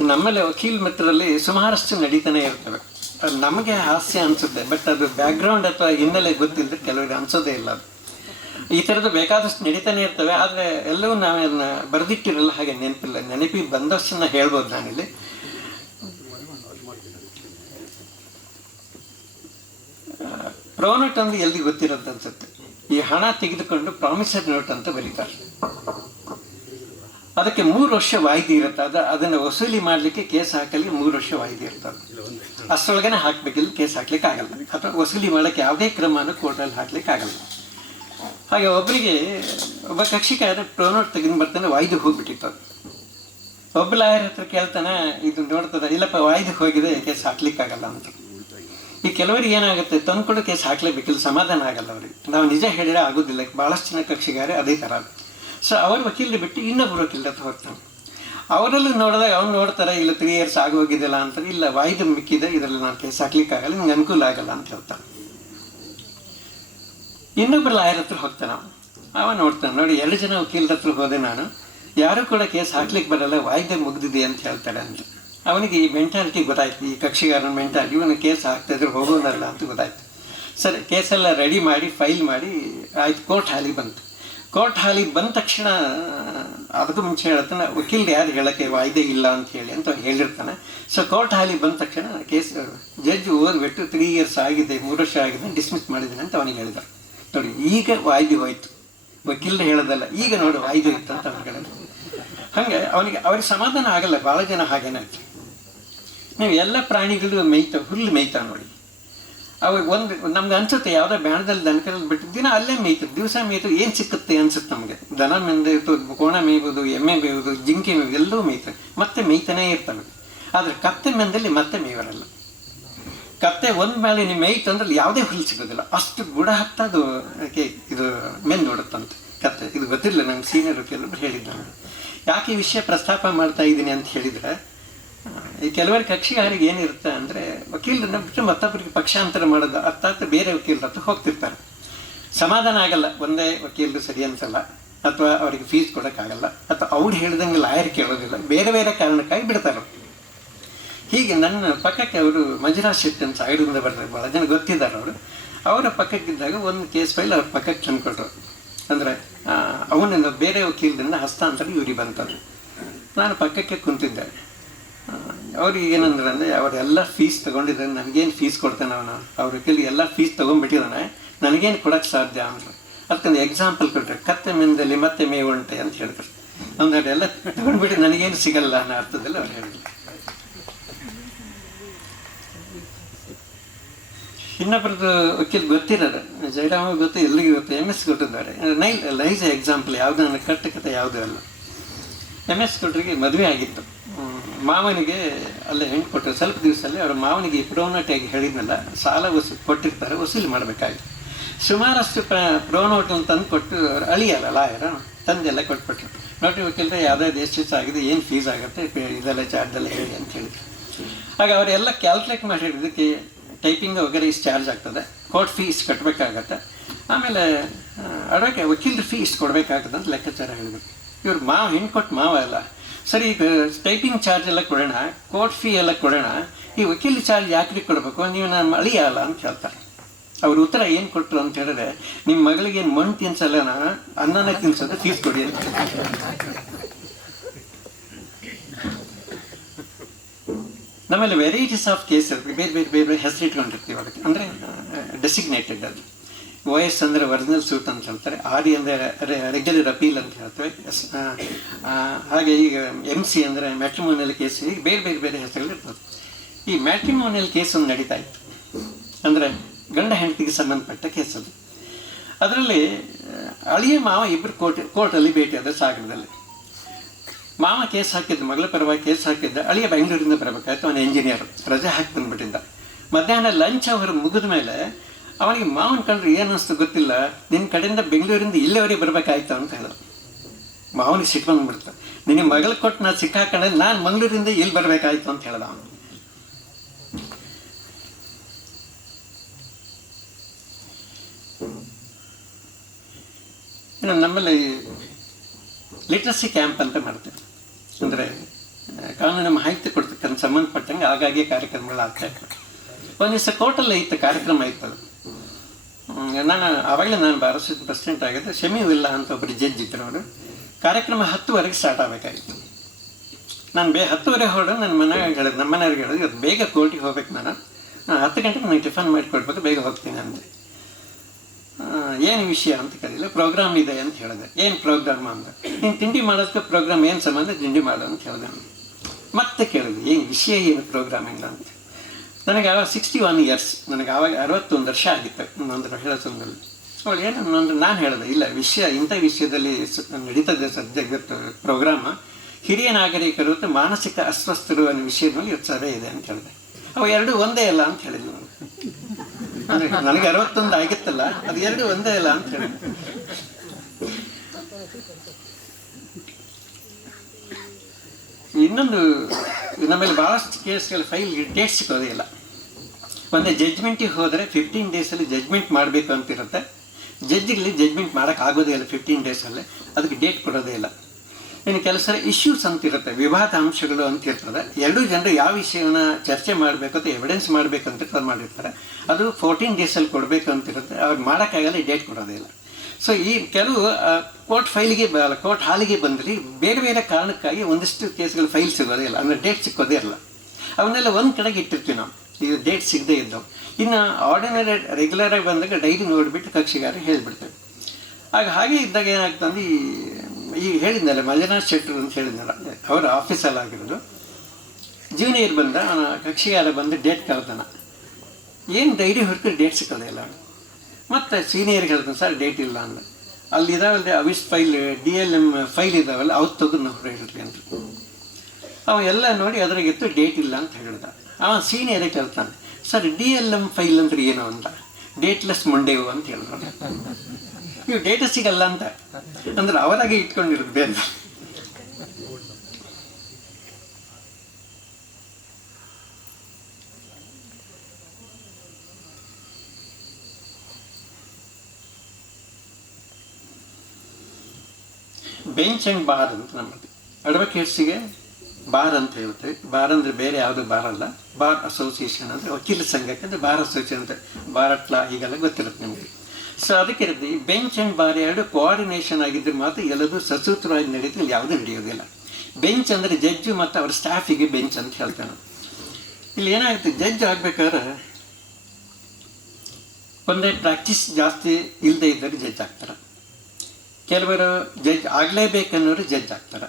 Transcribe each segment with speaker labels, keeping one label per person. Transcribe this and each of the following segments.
Speaker 1: ನಮ್ಮಲ್ಲಿ ವಕೀಲ್ ಮಿತ್ರರಲ್ಲಿ ಸುಮಾರಷ್ಟು ನಡೀತಾನೆ ಇರ್ತವೆ. ನಮಗೆ ಹಾಸ್ಯ ಅನಿಸುತ್ತೆ ಬಟ್ ಅದು ಬ್ಯಾಕ್ಗ್ರೌಂಡ್ ಅಥವಾ ಹಿನ್ನೆಲೆ ಗೊತ್ತಿಲ್ಲದೆ ಕೆಲವರಿಗೆ ಅನ್ಸೋದೇ ಇಲ್ಲ ಅದು. ಈ ಥರದ್ದು ಬೇಕಾದಷ್ಟು ನಡೀತಾನೆ ಇರ್ತವೆ, ಆದರೆ ಎಲ್ಲವೂ ನಾವೇನ ಬರೆದಿಟ್ಟಿರಲ್ಲ ಹಾಗೆ ನೆನಪಿಲ್ಲ. ನೆನಪಿಗೆ ಬಂದಷ್ಟನ್ನ ಹೇಳ್ಬೋದು ನಾನಿಲ್ಲಿ. ಪ್ರೋನೋಟ್ ಅಂದ್ರೆ ಎಲ್ಲಿ ಗೊತ್ತಿರೋದು ಅನ್ಸುತ್ತೆ. ಈ ಹಣ ತೆಗೆದುಕೊಂಡು ಪ್ರಾಮಿಸರ್ ನೋಟ್ ಅಂತ ಬರೀತಾರೆ. ಅದಕ್ಕೆ ಮೂರು ವರ್ಷ ವಾಯ್ದೆ ಇರುತ್ತೆ. ಅದು ಅದನ್ನು ವಸೂಲಿ ಮಾಡಲಿಕ್ಕೆ ಕೇಸ್ ಹಾಕಲಿ ಮೂರು ವರ್ಷ ವಾಯ್ದೆ ಇರ್ತದೆ. ಅಷ್ಟರೊಳಗನೆ ಹಾಕ್ಬೇಕಿಲ್ಲ ಕೇಸ್ ಹಾಕ್ಲಿಕ್ಕೆ ಆಗಲ್ಲ. ಅಥವಾ ವಸೂಲಿ ಮಾಡೋಕ್ಕೆ ಯಾವುದೇ ಕ್ರಮನೂ ಕೋರ್ಟಲ್ಲಿ ಹಾಕ್ಲಿಕ್ಕೆ ಆಗಲ್ಲ. ಹಾಗೆ ಒಬ್ಬರಿಗೆ ಒಬ್ಬ ಕಕ್ಷಿಕಾರ ಪ್ರೋನೋಟ್ ತೆಗೆದು ಬರ್ತಾನೆ ವಾಯ್ದೆ ಹೋಗ್ಬಿಟ್ಟಿತ್ತು ಅದು. ಒಬ್ಬ ಲಾಯರ್ ಹತ್ರ ಕೇಳ್ತಾನೆ ಇದು ನೋಡ್ತದ ಇಲ್ಲಪ್ಪ ವಾಯ್ದೆ ಹೋಗಿದೆ ಕೇಸ್ ಹಾಕ್ಲಿಕ್ಕಾಗಲ್ಲ ಅಂತ. ಈ ಕೆಲವರಿಗೆ ಏನಾಗುತ್ತೆ ತಂದ್ಕೊಡೋ ಕೇಸ್ ಹಾಕ್ಲೇಬೇಕಿಲ್ಲ ಸಮಾಧಾನ ಆಗಲ್ಲ ಅವ್ರಿಗೆ. ನಾವು ನಿಜ ಹೇಳಿದ್ರೆ ಆಗೋದಿಲ್ಲ. ಭಾಳಷ್ಟು ಜನ ಕಕ್ಷಿಗಾರೆ ಅದೇ ಥರ ಸೊ ಅವ್ರು ವಕೀಲರು ಬಿಟ್ಟು ಇನ್ನೊಬ್ರು ವಕೀಲರ ಹತ್ರ ಹೋಗ್ತಾನೆ. ಅವರಲ್ಲಿ ನೋಡಿದಾಗ ಅವ್ನು ನೋಡ್ತಾರೆ, ಇಲ್ಲ ತ್ರೀ ಇಯರ್ಸ್ ಆಗೋಗಿದ್ದಿಲ್ಲ ಅಂತಾರೆ ಇಲ್ಲ, ವಾಯ್ದು ಮಿಕ್ಕಿದೆ, ಇದರಲ್ಲಿ ನಾನು ಕೇಸ್ ಹಾಕ್ಲಿಕ್ಕಾಗಲ್ಲ ನಿಮ್ಗೆ ಅನುಕೂಲ ಆಗಲ್ಲ ಅಂತ ಹೇಳ್ತಾನೆ. ಇನ್ನೊಬ್ಬರು ಲಾಯರ್ ಹತ್ರ ಹೋಗ್ತಾನೆ ಅವ ಅವ ನೋಡ್ತಾನೆ, ನೋಡಿ, ಎರಡು ಜನ ವಕೀಲರ ಹತ್ರ ಹೋದೆ ನಾನು. ಯಾರೂ ಕೂಡ ಕೇಸ್ ಹಾಕ್ಲಿಕ್ಕೆ ಬರಲ್ಲ, ವಾಯ್ದೆ ಮುಗ್ದಿದೆ ಅಂತ ಹೇಳ್ತಾರೆ ಅಂತ ಅವನಿಗೆ ಈ ಮೆಂಟಾಲಿಟಿ ಗೊತ್ತಾಯ್ತು, ಈ ಕಕ್ಷಿಗಾರನ ಮೆಂಟಾಲಿಟಿ ಇವನು ಕೇಸ್ ಹಾಕ್ತಿದ್ರೆ ಹೋಗೋದಲ್ಲ ಅಂತ ಗೊತ್ತಾಯ್ತು. ಸರಿ ಕೇಸೆಲ್ಲ ರೆಡಿ ಮಾಡಿ ಫೈಲ್ ಮಾಡಿ, ಆಯ್ತು ಕೋರ್ಟ್ ಹಾಲಿಗೆ ಬಂತು. ಕೋರ್ಟ್ ಹಾಲಿಗೆ ಬಂದ ತಕ್ಷಣ ಅದಕ್ಕೂ ಮುಂಚೆ ಹೇಳ್ತಾನೆ, ವಕೀಲ್ ಯಾರು ಹೇಳಕ್ಕೆ ವಾಯ್ದೆ ಇಲ್ಲ ಅಂತ ಹೇಳಿ ಅಂತ ಹೇಳಿರ್ತಾನೆ. ಸೊ ಕೋರ್ಟ್ ಹಾಲಿಗೆ ಬಂದ ತಕ್ಷಣ ಕೇಸ್, ಜಡ್ಜ್ ಓದ್ಬಿಟ್ಟು ತ್ರೀ ಇಯರ್ಸ್ ಆಗಿದೆ, ಮೂರು ವರ್ಷ ಆಗಿದೆ ಡಿಸ್ಮಿಸ್ ಮಾಡಿದ್ದೀನಿ ಅಂತ ಅವನಿಗೆ ಹೇಳಿದ ನೋಡಿ, ಈಗ ವಾಯ್ದೆ ಹೋಯ್ತು. ವಕೀಲರು ಹೇಳೋದಲ್ಲ, ಈಗ ನೋಡು ವಾಯ್ದೆ ಇತ್ತು ಅಂತ ಅವ್ರು ಹೇಳಿದ್ರು. ಹಂಗೆ ಅವನಿಗೆ, ಅವ್ರಿಗೆ ಸಮಾಧಾನ ಆಗಲ್ಲ ಭಾಳ ಜನ ಹಾಗೇನಾಯ್ತು ನೀವು ಎಲ್ಲ ಪ್ರಾಣಿಗಳು ಮೇಯ್ತಾವೆ ಹುಲ್ಲು ಮೇಯ್ತಾ ನೋಡಿ. ಅವಾಗ ಒಂದು ನಮ್ಗೆ ಅನ್ಸುತ್ತೆ, ಯಾವುದೇ ಬ್ಯಾಣದಲ್ಲಿ ದನಕರಲ್ಲಿ ಬಿಟ್ಟು ದಿನ ಅಲ್ಲೇ ಮೇಯ್ತು, ದಿವಸ ಮೇಯ್ತು, ಏನು ಸಿಕ್ಕುತ್ತೆ ಅನ್ಸುತ್ತೆ ನಮಗೆ. ದನ ಮೆಂದಿರ್ತು ಕೋಣ ಮೇಯ್ಬೋದು, ಎಮ್ಮೆ ಮೇಯ್ಬೋದು, ಜಿಂಕೆ ಮೇಯ್ಬೋದು, ಎಲ್ಲವೂ ಮೇಯ್ತವೆ. ಮತ್ತೆ ಮೇಯ್ತಾನೇ ಇರ್ತವೆ. ಆದರೆ ಕತ್ತೆ ಮೆಂದಲ್ಲಿ ಮತ್ತೆ ಮೇಯ್ಬರಲ್ಲ ಕತ್ತೆ ಒಂದು ಮೇಲೆ ನೀವು ಮೇಯ್ತು ಅಂದ್ರೆ ಯಾವುದೇ ಹುಲ್ಲು ಸಿಗೋದಿಲ್ಲ. ಅಷ್ಟು ಗುಡ ಹತ್ತದು ಇದು ಮೆಂದು ನೋಡುತ್ತಂತೆ ಕತ್ತೆ. ಇದು ಗೊತ್ತಿಲ್ಲ ನಮ್ಮ ಸೀನಿಯರ್ ಕೆಲವರು ಹೇಳಿದ್ದಾರೆ. ಯಾಕೆ ವಿಷಯ ಪ್ರಸ್ತಾಪ ಮಾಡ್ತಾ ಇದ್ದೀನಿ ಅಂತ ಹೇಳಿದ್ರೆ ಕೆಲವರ ಕಕ್ಷಿಗಾರಿಗೆ ಏನಿರುತ್ತೆ ಅಂದರೆ ವಕೀಲರನ್ನ ಬಿಟ್ಟು ಮತ್ತೊಬ್ಬರಿಗೆ ಪಕ್ಷಾಂತರ ಮಾಡೋದು ಅರ್ಥಾತ್ ಬೇರೆ ವಕೀಲರ ಹತ್ರ ಹೋಗ್ತಿರ್ತಾರೆ. ಸಮಾಧಾನ ಆಗಲ್ಲ, ಒಂದೇ ವಕೀಲರು ಸರಿ ಅನ್ಸಲ್ಲ, ಅಥವಾ ಅವರಿಗೆ ಫೀಸ್ ಕೊಡೋಕ್ಕಾಗಲ್ಲ ಅಥವಾ ಅವ್ರು ಹೇಳ್ದಂಗೆ ಲಾಯರ್ ಕೇಳೋದಿಲ್ಲ, ಬೇರೆ ಬೇರೆ ಕಾರಣಕ್ಕಾಗಿ ಬಿಡ್ತಾರೆ. ಹೀಗೆ ನನ್ನ ಪಕ್ಕಕ್ಕೆ ಅವರು ಮಂಜುನಾಥ್ ಶೆಟ್ಟಿ ಅಂತ ಸಾಗರದಿಂದ ಬರ್ತಾರೆ ಭಾಳ ಜನ ಗೊತ್ತಿದ್ದಾರೆ ಅವರು. ಅವರ ಪಕ್ಕಕ್ಕಿದ್ದಾಗ ಒಂದು ಕೇಸ್ ಫೈಲ್ ಅವ್ರ ಪಕ್ಕಕ್ಕೆ ತಂದುಕೊಟ್ರು. ಅಂದರೆ ಅವನನ್ನು ಬೇರೆ ವಕೀಲರಿಂದ ಹಸ್ತಾಂತರ ಇವ್ರಿಗೆ ಬಂತದ್ದು ನಾನು ಪಕ್ಕಕ್ಕೆ ಕುಂತಿದ್ದೆ. ಅವ್ರಿಗೆ ಏನಂದ್ರೆ ಅಂದರೆ ಅವರೆಲ್ಲ ಫೀಸ್ ತಗೊಂಡಿದ್ರೆ ನನಗೇನು ಫೀಸ್ ಕೊಡ್ತಾನೆ ಅವನು ಅವ್ರ ವಕೀಲಿಗೆ ಎಲ್ಲ ಫೀಸ್ ತೊಗೊಂಡ್ಬಿಟ್ಟಿದ್ದಾನೆ ನನಗೇನು ಕೊಡೋಕ್ಕೆ ಸಾಧ್ಯ ಅಂದರು. ಅದಕ್ಕೊಂದು ಎಕ್ಸಾಂಪಲ್ ಕೊಟ್ಟರೆ ಕತ್ತೆ ಮೆಂದಲ್ಲಿ ಮತ್ತೆ ಮೇ ಉಂಟೆ ಅಂತ ಹೇಳಿದ್ರು ಅಂದ್ರೆ ಎಲ್ಲ ತಗೊಂಡ್ಬಿಟ್ಟು ನನಗೇನು ಸಿಗಲ್ಲ ಅನ್ನೋ ಅರ್ಥದಲ್ಲಿ ಅವ್ರು ಹೇಳಿದ್ರು. ಇನ್ನೊಬ್ಬರದ್ದು ವಕೀಲ್ ಗೊತ್ತಿರೋದು, ಜಯರಾಮ ಗೊತ್ತು, ಎಲ್ಲಿಗೆ ಗೊತ್ತು ಎಂ ಎಸ್ ಕೊಟ್ಟಿದ್ದಾರೆ. ನೈ ಲೈಸ್ ಎಕ್ಸಾಂಪಲ್ ಯಾವುದು ನನ್ನ ಕಟ್ಟಕತೆ ಯಾವುದೂ ಅಲ್ಲ. ಎಂ ಎಸ್ ಕೊಟ್ಟರಿಗೆ ಮದುವೆ ಆಗಿತ್ತು. ಮಾವನಿಗೆ ಅಲ್ಲೇ ಹೆಣ್ಣು ಕೊಟ್ಟರು ಸ್ವಲ್ಪ ದಿವಸದಲ್ಲಿ ಅವರ ಮಾವನಿಗೆ ಪ್ರೋನೋಟಿಯಾಗಿ ಹೇಳಿದ್ನಲ್ಲ, ಸಾಲ ವಸೂಲಿ ಕೊಟ್ಟಿರ್ತಾರೆ, ವಸೂಲಿ ಮಾಡಬೇಕಾಗಿತ್ತು ಸುಮಾರಷ್ಟು ಪ ಪ್ರೋನೋಟನ್ನು ತಂದು ಕೊಟ್ಟು ಅವ್ರು ಅಳಿಯಲ್ಲ, ಲಾಯರ್, ತಂದೆಲ್ಲ ಕೊಟ್ಬಿಟ್ರು. ನೋಟಿ ವಕೀಲರೆ, ಯಾವುದೇ ಎಷ್ಟು ಆಗಿದೆ, ಏನು ಫೀಸ್ ಆಗುತ್ತೆ ಇದೆಲ್ಲ ಚಾರ್ಜೆಲ್ಲ ಹೇಳಿ ಅಂತ ಹೇಳಿದ್ರು. ಆಗ ಅವರೆಲ್ಲ ಕ್ಯಾಲ್ಕುಲೇಟ್ ಮಾಡಿರೋದಕ್ಕೆ ಟೈಪಿಂಗ್ ವಗೇರೆ ಇಷ್ಟು ಚಾರ್ಜ್ ಆಗ್ತದೆ ಕೋರ್ಟ್ ಫೀ ಇಷ್ಟು ಕಟ್ಟಬೇಕಾಗತ್ತೆ ಆಮೇಲೆ ಅಡೋಕೆ ವಕೀಲರ ಫೀ ಇಷ್ಟು ಕೊಡಬೇಕಾಗತ್ತೆ ಅಂತ ಲೆಕ್ಕಾಚಾರ ಹೇಳಿದ್ರು. ಇವ್ರು ಮಾವ, ಹೆಣ್ಣು ಕೊಟ್ಟು ಮಾವ ಅಲ್ಲ ಸರಿ ಈಗ ಟೈಪಿಂಗ್ ಚಾರ್ಜ್ ಎಲ್ಲ ಕೊಡೋಣ ಕೋರ್ಟ್ ಫೀ ಎಲ್ಲ ಕೊಡೋಣ, ಈ ವಕೀಲ ಚಾರ್ಜ್ ಯಾಕ್ರಿಗೆ ಕೊಡಬೇಕು? ನೀವು ನಾನು ಅಲ್ಲ ಅಂತ ಹೇಳ್ತಾರೆ. ಅವ್ರ ಉತ್ತರ ಏನು ಕೊಟ್ಟರು ಅಂತ ಹೇಳಿದ್ರೆ ನಿಮ್ಮ ಮಗಳಿಗೆ ಏನು ಮಣ್ಣು ತಿನ್ಸಲ್ಲ ಅನ್ನನ ತಿನ್ಸೋದು ಫೀಸ್ ಕೊಡಿ ಅಂತ. ನಮ್ಮಲ್ಲಿ ವೆರೈಟೀಸ್ ಆಫ್ ಕೇಸ್ ಇರ್ತೀವಿ ಬೇರೆ ಬೇರೆ ಬೇರೆ ಬೇರೆ ಹೆಸರು ಇಟ್ಕೊಂಡಿರ್ತೀವಿ ಅದಕ್ಕೆ. ಅಂದರೆ ಡೆಸಿಗ್ನೇಟೆಡ್ ಅದು. ಎಸ್ ಅಂದರೆ ಒರಿಜಿನಲ್ ಸೂಟ್ ಅಂತ ಹೇಳ್ತಾರೆ, ಆಡಿ ಡಿ ಅಂದರೆ ರೆಗ್ಯುಲರ್ ಅಪೀಲ್ ಅಂತ ಹೇಳ್ತೇವೆ. ಹಾಗೆ ಈಗ ಎಂ ಸಿ ಅಂದರೆ ಮ್ಯಾಟ್ರಿಮೋನಿಯಲ್ ಕೇಸ್ ಬೇರೆ ಬೇರೆ ಬೇರೆ ಹೆಸರುಗಳು ಇರ್ತದೆ ಈ ಮ್ಯಾಟ್ರಿಮೋನಿಯಲ್ ಕೇಸ್ ಒಂದು ನಡೀತಾ ಇತ್ತು. ಅಂದರೆ ಗಂಡ ಹೆಂಡತಿಗೆ ಸಂಬಂಧಪಟ್ಟ ಕೇಸ್ ಅದು. ಅದರಲ್ಲಿ ಅಳಿಯ ಮಾವ ಇಬ್ಬರು ಕೋರ್ಟ್, ಕೋರ್ಟಲ್ಲಿ ಭೇಟಿಯಾದ ಸಾಗರದಲ್ಲಿ. ಮಾವ ಕೇಸ್ ಹಾಕಿದ್ದು, ಮಗಳ ಪರವಾಗಿ ಕೇಸ್ ಹಾಕಿದ್ದ, ಅಳಿಯ ಬೆಂಗಳೂರಿಂದ ಬರಬೇಕಾಯ್ತು, ಅವನ ಇಂಜಿನಿಯರ್ ರಜೆ ಹಾಕಿ ಬಂದ್ಬಿಟ್ಟಿದ್ದ. ಮಧ್ಯಾಹ್ನ ಲಂಚ್ ಅವರು ಮುಗಿದ ಮೇಲೆ ಅವನಿಗೆ ಮಾವನ ಕಂಡ್ರೆ ಏನು ಅನಿಸ್ತು ಗೊತ್ತಿಲ್ಲ. ನಿನ್ನ ಕಡೆಯಿಂದ ಬೆಂಗಳೂರಿಂದ ಇಲ್ಲಿವರೆಗೆ ಬರಬೇಕಾಯ್ತು ಅಂತ ಹೇಳಿದ್ರು. ಮಾವನಿಗೆ ಸಿಟ್ಟು ಬಂದ್ಬಿಡ್ತು. ನಿನಗೆ ಮಗಳ ಕೊಟ್ಟು ನಾನು ಸಿಕ್ಕಾಕೊಂಡೆ ನಾನು ಮಂಗಳೂರಿಂದ ಇಲ್ಲಿ ಬರಬೇಕಾಯ್ತು ಅಂತ ಹೇಳಿದ ಅವನು. ಇನ್ನು ನಮ್ಮಲ್ಲಿ ಲಿಟ್ರಸಿ ಕ್ಯಾಂಪ್ ಅಂತ ಮಾಡ್ತೇವೆ. ಅಂದರೆ ಕಾನೂನು ಮಾಹಿತಿ ಕೊಡ್ತಕ್ಕಂಥ ಸಂಬಂಧಪಟ್ಟಂಗೆ ಆಗಾಗ್ಗೆ ಕಾರ್ಯಕ್ರಮಗಳು ಆಗ್ತಾ ಇರ್ತವೆ. ಒಂದು ದಿವಸ ಕೋರ್ಟಲ್ಲಿ ಇತ್ತು, ಕಾರ್ಯಕ್ರಮ ಇತ್ತು ನಾನು ಆವಾಗಲೇ ನಾನು ಭಾರತ ಪ್ರೆಸಿಡೆಂಟ್ ಆಗಿದ್ದೆ. ಶಮಿ ವಿಲ್ಲಾ ಅಂತ ಒಬ್ಬರು ಜಡ್ಜ್ ಇದ್ರು ಅವರು. ಕಾರ್ಯಕ್ರಮ ಹತ್ತುವರೆಗೆ ಸ್ಟಾರ್ಟ್ ಆಗಬೇಕಾಗಿತ್ತು. ನಾನು ಬೇ ಹತ್ತುವರೆ ಹೊರಡು ನನ್ನ ಮನೆಗೆ ಹೇಳಿದೆ ನಮ್ಮ ಮನೆಯವ್ರಿಗೆ ಹೇಳಿದ್ರು ಇವತ್ತು ಬೇಗ ಕೋರ್ಟಿಗೆ ಹೋಗ್ಬೇಕು ನಾನು ಹತ್ತು ಗಂಟೆಗೆ ನನಗೆ ಟಿಫನ್ ಮಾಡಿಕೊಡ್ಬೇಕು ಬೇಗ ಹೋಗ್ತೀನಿ ಅಂದೆ. ಏನು ವಿಷಯ ಅಂತ ಕರೀಲಿಲ್ಲ ಪ್ರೋಗ್ರಾಮ್ ಇದೆ ಅಂತ ಹೇಳಿದೆ. ಏನು ಪ್ರೋಗ್ರಾಮ್ ಅಂತ ನೀನು ತಿಂಡಿ ಮಾಡೋದಕ್ಕೆ ಪ್ರೋಗ್ರಾಮ್ ಏನು ಸಂಬಂಧ? ತಿಂಡಿ ಮಾಡು ಅಂತ ಹೇಳಿದೆ. ಮತ್ತೆ ಕೇಳಿದೆ, ಏನು ವಿಷಯ ಏನು ಪ್ರೋಗ್ರಾಮಿಂಗ್ ಅಂತ. ನನಗೆ ಆವಾಗ ಸಿಕ್ಸ್ಟಿ ಒನ್ ಇಯರ್ಸ್ ನನಗೆ ಆವಾಗ ಅರವತ್ತೊಂದು ವರ್ಷ ಆಗಿತ್ತು ಒಂದು ಹೇಳೋ ಸಂದರ್ಭದಲ್ಲಿ ಅವಳು ಏನು ನಾನು ನಾನು ಹೇಳಿದೆ, ಇಲ್ಲ, ವಿಷಯ, ಇಂಥ ವಿಷಯದಲ್ಲಿ ನಡೀತದೆ ಸದ್ಯ ಪ್ರೋಗ್ರಾಮ ಹಿರಿಯ ನಾಗರಿಕರು ಮತ್ತು ಮಾನಸಿಕ ಅಸ್ವಸ್ಥರು ಅನ್ನೋ ವಿಷಯದ ಮೇಲೆ ಇವತ್ತು ಇದೆ ಅಂತ ಹೇಳಿದೆ. ಅವು ಎರಡು ಒಂದೇ ಅಲ್ಲ ಅಂತ ಹೇಳಿದ್ನು ಅಂದ್ರೆ ನನಗೆ ಅರವತ್ತೊಂದು ಆಗಿತ್ತಲ್ಲ, ಅದು ಎರಡು ಒಂದೇ ಅಲ್ಲ ಅಂತ ಹೇಳಿದೆ. ಇನ್ನೊಂದು, ನಮ್ಮಲ್ಲಿ ಭಾಳಷ್ಟು ಕೇಸ್ಗಳು ಫೈಲ್ ಡೇಟ್ ಸಿಗೋದೇ ಇಲ್ಲ. ಒಂದು ಜಜ್ಮೆಂಟಿಗೆ ಹೋದರೆ ಫಿಫ್ಟೀನ್ ಡೇಸಲ್ಲಿ ಜಜ್ಮೆಂಟ್ ಮಾಡಬೇಕು ಅಂತಿರುತ್ತೆ ಜಡ್ಜಿಗಳಿಗೆ ಜಜ್ಮೆಂಟ್ ಮಾಡೋಕೆ ಆಗೋದೇ ಇಲ್ಲ ಫಿಫ್ಟೀನ್ ಡೇಸಲ್ಲಿ ಅದಕ್ಕೆ ಡೇಟ್ ಕೊಡೋದೇ ಇಲ್ಲ. ಇನ್ನು ಕೆಲಸ ಇಶ್ಯೂಸ್ ಅಂತಿರುತ್ತೆ, ವಿವಾದ ಅಂಶಗಳು ಅಂತಿರ್ತದೆ. ಎರಡೂ ಜನರು ಯಾವ ವಿಷಯವನ್ನ ಚರ್ಚೆ ಮಾಡಬೇಕು ಅಥವಾ ಎವಿಡೆನ್ಸ್ ಮಾಡಬೇಕು ಅಂತ ಮಾಡಿರ್ತಾರೆ. ಅದು ಫೋರ್ಟೀನ್ ಡೇಸಲ್ಲಿ ಕೊಡಬೇಕು ಅಂತಿರುತ್ತೆ ಅವ್ರು ಮಾಡೋಕ್ಕಾಗಲ್ಲ ಡೇಟ್ ಕೊಡೋದೇ ಇಲ್ಲ. ಸೊ ಈ ಕೆಲವು ಕೋರ್ಟ್ ಫೈಲಿಗೆ ಕೋರ್ಟ್ ಹಾಲಿಗೆ ಬಂದರೆ ಬೇರೆ ಬೇರೆ ಕಾರಣಕ್ಕಾಗಿ ಒಂದಿಷ್ಟು ಕೇಸ್ಗಳು ಫೈಲ್ ಸಿಗೋದೇ ಇಲ್ಲ. ಅಂದರೆ ಡೇಟ್ ಸಿಕ್ಕೋದೇ ಇಲ್ಲ. ಅವನ್ನೆಲ್ಲ ಒಂದು ಕಡೆಗೆ ಇಟ್ಟಿರ್ತೀವಿ ನಾವು. ಇದು ಡೇಟ್ ಸಿಗದೇ ಇದ್ದವು ಇನ್ನು ಆರ್ಡಿನರಿ ರೆಗ್ಯುಲರಾಗಿ ಬಂದಾಗ ಡೈರಿ ನೋಡಿಬಿಟ್ಟು ಕಕ್ಷಿಗಾರ ಹೇಳಿಬಿಡ್ತೇವೆ. ಆಗ ಹಾಗೆ ಇದ್ದಾಗ ಏನಾಗ್ತಂದ್ರೆ ಈ ಈ ಹೇಳಿದ್ನಲ್ಲ, ಮಂಜುನಾಥ್ ಶೆಟ್ಟರು ಅಂತ ಹೇಳಿದ್ನಲ್ಲ, ಅವರ ಆಫೀಸಲ್ಲಿ ಆಗಿರೋದು. ಜೂನಿಯರ್ ಬಂದ ಕಕ್ಷಿಗಾರ ಬಂದು ಡೇಟ್ ಕಳ್ತಾನ ಏನು ಡೈರಿ ಹೊರತು ಡೇಟ್ ಸಿಕ್ಕಲ್ಲ ಇಲ್ಲ. ಮತ್ತು ಸೀನಿಯರ್ ಹೇಳ್ತಾನೆ ಸರ್ ಡೇಟ್ ಇಲ್ಲ ಅಂದ. ಅಲ್ಲಿ ಇದಾವಲ್ಲ ಅವಿಸ್ file D L M file ಇದಾವಲ್ಲ, ಅವ್ರು ತೆಗೆದು ನಾವು ಹೇಳ್ರಿ ಅಂತ. ಅವ ಎಲ್ಲ ನೋಡಿ ಅದ್ರಾಗಿತ್ತು ಡೇಟ್ ಇಲ್ಲ ಅಂತ ಹೇಳ್ದ. ಅವ ಸೀನಿಯರೇ ಕೇಳ್ತಾನೆ sir D L M file ಅಂದ್ರೆ ಏನು ಅಂತ? ಡೇಟ್ಲೆಸ್ ಮಂಡೇವು ಅಂತ ಹೇಳಿದ್ರು ನೀವು ಡೇಟ ಸಿಗಲ್ಲ ಅಂತ. ಅಂದ್ರೆ ಅವರಾಗೆ ಇಟ್ಕೊಂಡಿರೋದು ಬೇರೆ. ಬೆಂಚ್ ಹೆಂಗ್ ಬಾರ್ ಅಂತ ನಮ್ಮದು. ಅಡ್ವೊಕೇಟ್ಸಿಗೆ ಬಾರ್ ಅಂತ ಹೇಳ್ತೀವಿ ಬಾರ್ ಅಂದರೆ ಬೇರೆ ಯಾವುದು ಬಾರ್ ಅಲ್ಲ. ಬಾರ್ ಅಸೋಸಿಯೇಷನ್ ಅಂದರೆ ವಕೀಲ ಸಂಘಕ್ಕೆ ಅಂದರೆ ಬಾರ್ ಅಸೋಸಿಯೇಷನ್ ಅಂತ. ಬಾರಟ್ಲ ಹೀಗೆಲ್ಲ ಗೊತ್ತಿರುತ್ತೆ ನಿಮಗೆ. ಸೊ ಅದಕ್ಕೆ ಈ ಬೆಂಚ್ ಆ್ಯಂಡ್ ಬಾರ್ ಎರಡು ಕೋಆರ್ಡಿನೇಷನ್ ಆಗಿದ್ದರೆ ಮಾತ್ರ ಎಲ್ಲದೂ ಸಸೂತ್ರವಾಗಿ ನಡೆಯುತ್ತೆ ಯಾವುದೂ ನಡೆಯೋದಿಲ್ಲ ಬೆಂಚ್ ಅಂದರೆ ಜಡ್ಜು ಮತ್ತು ಅವ್ರ ಸ್ಟಾಫಿಗೆ ಬೆಂಚ್ ಅಂತ ಹೇಳ್ತಾನೆ. ಇಲ್ಲಿ ಏನಾಗುತ್ತೆ ಜಡ್ಜ್ ಆಗ್ಬೇಕಾದ್ರೆ ಒಂದೇ ಪ್ರಾಕ್ಟೀಸ್ ಜಾಸ್ತಿ ಇಲ್ಲದೆ ಇದ್ದರೆ ಜಡ್ಜ್ ಆಗ್ತಾರೆ. ಕೆಲವರು ಜಡ್ಜ್ ಆಗಲೇಬೇಕನ್ನೋರು ಜಡ್ಜ್ ಆಗ್ತಾರೆ.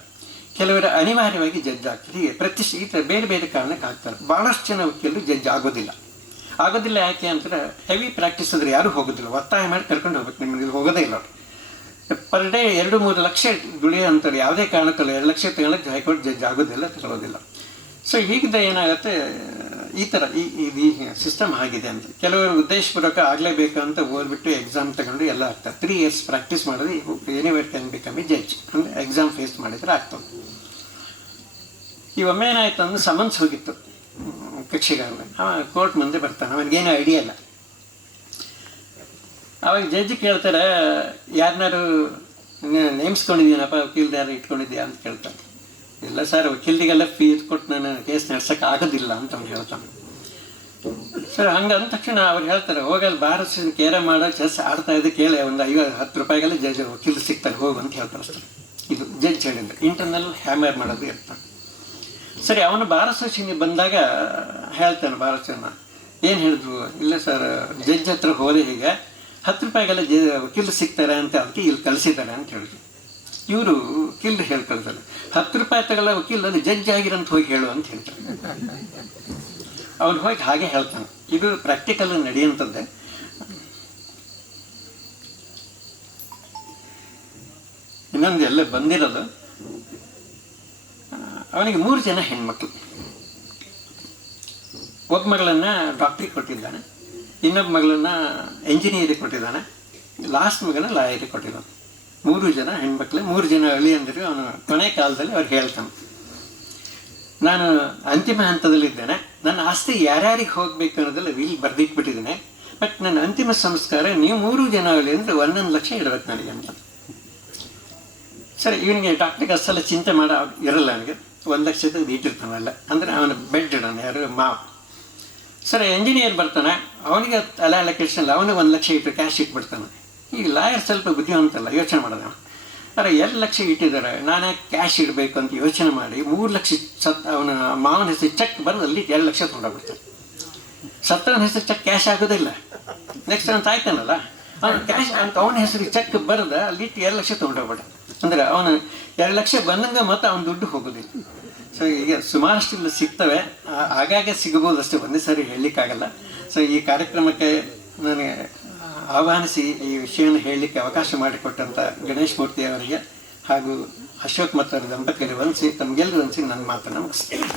Speaker 1: ಕೆಲವರು ಅನಿವಾರ್ಯವಾಗಿ ಜಡ್ಜ್ ಆಗ್ತಾರೆ ಹೀಗೆ ಪ್ರತಿಷ್ಠೆ ಬೇರೆ ಬೇರೆ ಕಾರಣಕ್ಕೆ ಆಗ್ತಾರೆ. ಭಾಳಷ್ಟು ಜನ ವಕೀಲರು ಜಡ್ಜ್ ಆಗೋದಿಲ್ಲ. ಆಗೋದಿಲ್ಲ ಯಾಕೆ ಅಂದ್ರೆ ಹೆವಿ ಪ್ರಾಕ್ಟೀಸ್ ಅಂದರೆ ಯಾರು ಹೋಗೋದಿಲ್ಲ. ಒತ್ತಾಯ ಮಾಡಿ ಕರ್ಕೊಂಡು ಹೋಗ್ಬೇಕು. ನಿಮಗೆ ಇಲ್ಲಿ ಹೋಗೋದೇ ಇಲ್ಲ. ಪರ್ ಡೇ ಎರಡು ಮೂರು ಲಕ್ಷ ದುಡಿಯೋ ಅಂತಾರೆ ಯಾವುದೇ ಕಾರಣಕ್ಕಲ್ಲ ಎರಡು ಲಕ್ಷ ತಗೊಳಕ್ಕೆ ಹೈಕೋರ್ಟ್ ಜಡ್ಜ್ ಆಗೋದಿಲ್ಲ ತಗೊಳ್ಳೋದಿಲ್ಲ ಸೊ ಹೀಗಿದ್ದ ಏನಾಗುತ್ತೆ? ಈ ಥರ ಈ ಈ ಸಿಸ್ಟಮ್ ಆಗಿದೆ ಅಂತ. ಕೆಲವರು ಉದ್ದೇಶಪೂರ್ವಕ ಆಗಲೇಬೇಕು ಅಂತ ಓದ್ಬಿಟ್ಟು ಎಕ್ಸಾಮ್ ತಗೊಂಡು ಎಲ್ಲ ಆಗ್ತಾರೆ. ತ್ರೀ ಇಯರ್ಸ್ ಪ್ರಾಕ್ಟೀಸ್ ಮಾಡಿದ್ರೆ ಕ್ಯಾನ್ ಬಿಕಮ್ ಎ ಜಡ್ಜ್ ಅಂದರೆ ಎಕ್ಸಾಮ್ ಫೇಸ್ ಮಾಡಿದರೆ ಆಗ್ತದೆ. ಈ ಅಂದ್ರೆ ಸಮನ್ಸ್ ಹೋಗಿತ್ತು. ಕಕ್ಷಿಗಾರನ ಅವ ಕೋರ್ಟ್ ಮುಂದೆ ಬರ್ತಾನೆ. ಅವನಿಗೇನು ಐಡಿಯಾ ಇಲ್ಲ. ಅವಾಗ ಜಡ್ಜ್ ಕೇಳ್ತಾರೆ ಯಾರನ್ನಾರು ನೇಮಿಸ್ಕೊಂಡಿದ್ದೀನಪ್ಪ ವಕೀಲ್ದು ಯಾರು ಇಟ್ಕೊಂಡಿದ್ಯಾ ಅಂತ ಕೇಳ್ತಾನೆ ಇಲ್ಲ ಸರ್ ವಕೀಲಿಗೆಲ್ಲ ಫೀಸ್ ಕೊಟ್ಟು ನಾನು ಕೇಸ್ ನಡ್ಸೋಕೆ ಆಗೋದಿಲ್ಲ ಅಂತ ಅವ್ನು ಹೇಳ್ತಾನೆ. ಸರ್ ಹಂಗೆ ಅಂದ ತಕ್ಷಣ ಅವ್ರು ಹೇಳ್ತಾರೆ ಹೋಗಲ್ಲ ಭಾರತ ಕೇರ ಮಾಡೋ ಚೆಸ್ ಆಡ್ತಾ ಇದ್ದ, ಕೇಳಿ, ಒಂದು ಐವತ್ತು, ಹತ್ತು ರೂಪಾಯಿಗೆಲ್ಲ ಜಡ್ಜ್ ವಕೀಲ್ ಸಿಗ್ತಾರೆ, ಹೋಗು ಅಂತ ಹೇಳ್ತಾರೆ ಸರ್ ಇದು ಜಡ್ಜ್ ಹೇಳಿದ್ರೆ ಇಂಟರ್ನಲ್ ಹ್ಯಾಮರ್ ಮಾಡೋದು ಇರ್ತಾನೆ ಸರಿ, ಅವನು ಭಾರತ ಬಂದಾಗ, ಹೇಳ್ತಾನೆ ಭಾರತ ಏನು ಹೇಳಿದ್ರು? ಇಲ್ಲ ಸರ್ ಜಡ್ಜ್ ಹತ್ರ ಹೋದೆ ಹೀಗೆ, ಹತ್ತು ರೂಪಾಯಿಗೆಲ್ಲ ಜ ವಕೀಲರು ಸಿಗ್ತಾರೆ ಅಂತ ಅದಕ್ಕೆ ಇಲ್ಲಿ ಕಳಿಸಿದ್ದಾರೆ ಅಂತ ಹೇಳಿದ್ರು. ಇವರು ವಕೀಲರು ಹೇಳ್ಕೊಳ್ತಾರೆ. ಹತ್ತು ರೂಪಾಯಿ ತಗೊಳ್ಳ ವಕೀಲರು ಜಡ್ಜ್ ಆಗಿರಂತ ಹೋಗಿ ಹೇಳು ಅಂತ ಹೇಳ್ತಾರೆ. ಅವ್ನು ಹೋಗಿ ಹಾಗೆ ಹೇಳ್ತಾನೆ. ಇದು ಪ್ರಾಕ್ಟಿಕಲ್ ನಡೆಯುವಂಥದ್ದೇ. ಇನ್ನೊಂದು ಎಲ್ಲ ಬಂದಿರೋದು. ಅವನಿಗೆ ಮೂರು ಜನ ಹೆಣ್ಮಕ್ಳು. ಒಬ್ಬ ಮಗಳನ್ನು ಡಾಕ್ಟ್ರಿಗೆ ಕೊಟ್ಟಿದ್ದಾನೆ, ಇನ್ನೊಬ್ಬ ಮಗಳನ್ನ ಎಂಜಿನಿಯರಿಗೆ ಕೊಟ್ಟಿದ್ದಾನೆ ಲಾಸ್ಟ್ ಮಗನ ಲಾಯರಿಗೆ ಕೊಟ್ಟಿದ್ದಾನೆ. ಮೂರು ಜನ ಹೆಣ್ಮಕ್ಳು, ಮೂರು ಜನ ಅಳಿಯಂದರು ಅವನು ಕೊನೆ ಕಾಲದಲ್ಲಿ ಅವ್ರು ಹೇಳ್ತಾನೆ. ನಾನು ಅಂತಿಮ ಹಂತದಲ್ಲಿದ್ದೇನೆ ನನ್ನ ಆಸ್ತಿ ಯಾರ್ಯಾರಿಗೆ ಹೋಗಬೇಕು ಅನ್ನೋದೆಲ್ಲ ವಿಲ್ ಬರೆದಿಟ್ಬಿಟ್ಟಿದ್ದೇನೆ ಬಟ್ ನನ್ನ ಅಂತಿಮ ಸಂಸ್ಕಾರ ನೀವು ಮೂರು ಜನ ಆಗಲಿ ಅಂದರೆ ಒಂದೊಂದು ಲಕ್ಷ ಇಡಬೇಕು ನನಗೆ ಅಂತ. ಸರಿ, ಇವನಿಗೆ ಡಾಕ್ಟ್ರಿಗೆ ಅಷ್ಟೆಲ್ಲ ಚಿಂತೆ ಮಾಡೋ ಇರಲ್ಲ ನನಗೆ ಒಂದು ಲಕ್ಷದ ಇಟ್ಟಿರ್ತಾನಲ್ಲ ಅಂದರೆ ಅವನ ಬೆಡ್ ಇಡೋಣ, ಯಾರು? ಮಾವ. ಸರ್ ಎಂಜಿನಿಯರ್ ಬರ್ತಾನೆ. ಅವನಿಗೆ ತಲೆ ಎಲ್ಲ ಇಲ್ಲ. ಅವನಿಗೆ ಒಂದು ಲಕ್ಷ ಇಟ್ಟು ಕ್ಯಾಶ್ ಇಟ್ಬಿಡ್ತಾನೆ. ಈಗ ಲಾಯರ್ ಸ್ವಲ್ಪ ಬುದ್ಧಿವಂತಲ್ಲ ಯೋಚನೆ ಮಾಡೋದು ಅರೆ, ಎರಡು ಲಕ್ಷ ಇಟ್ಟಿದ್ದಾರೆ. ನಾನೇ ಕ್ಯಾಶ್ ಇಡಬೇಕು ಅಂತ ಯೋಚನೆ ಮಾಡಿ, ಮೂರು ಲಕ್ಷ ಸತ್, ಅವನ ಮಾವನ ಹೆಸರು ಚೆಕ್ ಬರೆದು ಅಲ್ಲಿ ಎರಡು ಲಕ್ಷ ತೊಗೊಂಡೋಗ್ಬಿಡ್ತಾನೆ. ಸತ್ತವನ ಹೆಸರು ಚೆಕ್ ಕ್ಯಾಶ್ ಆಗೋದಿಲ್ಲ. ನೆಕ್ಸ್ಟ್ ಅಂತ ಆಯ್ತಾನಲ್ಲ ಅವ್ನು ಕ್ಯಾಶ್ ಅಂತ ಅವನ ಹೆಸರಿಗೆ ಚೆಕ್ ಬರೆದ ಅಲ್ಲಿ ಎರಡು ಲಕ್ಷ ತೊಗೊಂಡೋಗ್ಬಿಡ ಅಂದ್ರೆ ಅವನು ಎರಡು ಲಕ್ಷ ಬಂದಂಗೆ ಮತ್ತೆ ಅವನ ದುಡ್ಡು ಹೋಗೋದಿಲ್ಲ. ಸೊ ಈಗ ಸುಮಾರಷ್ಟು ಇಲ್ಲಿ ಸಿಗ್ತವೆ ಆಗಾಗ ಸಿಗಬಹುದು ಅಷ್ಟೇ ಒಂದೇ ಸಾರಿ ಹೇಳಲಿಕ್ಕಾಗಲ್ಲ. ಸೊ ಈ ಕಾರ್ಯಕ್ರಮಕ್ಕೆ ನನಗೆ ಆಹ್ವಾನಿಸಿ ಈ ವಿಷಯವನ್ನು ಹೇಳಲಿಕ್ಕೆ ಅವಕಾಶ ಮಾಡಿಕೊಟ್ಟಂಥ ಗಣೇಶ್ ಮೂರ್ತಿ ಅವರಿಗೆ ಹಾಗೂ ಅಶೋಕ್ ಮತ್ತು ಅವರ ದಂಪತಿಗಳಿಗೆ ವಂದಿಸಿ ತಮಗೆಲ್ಲರೂ ವಂದಿಸಿ ನನ್ನ ಮಾತನ್ನು ಮುಗಿಸ್ತೇನೆ.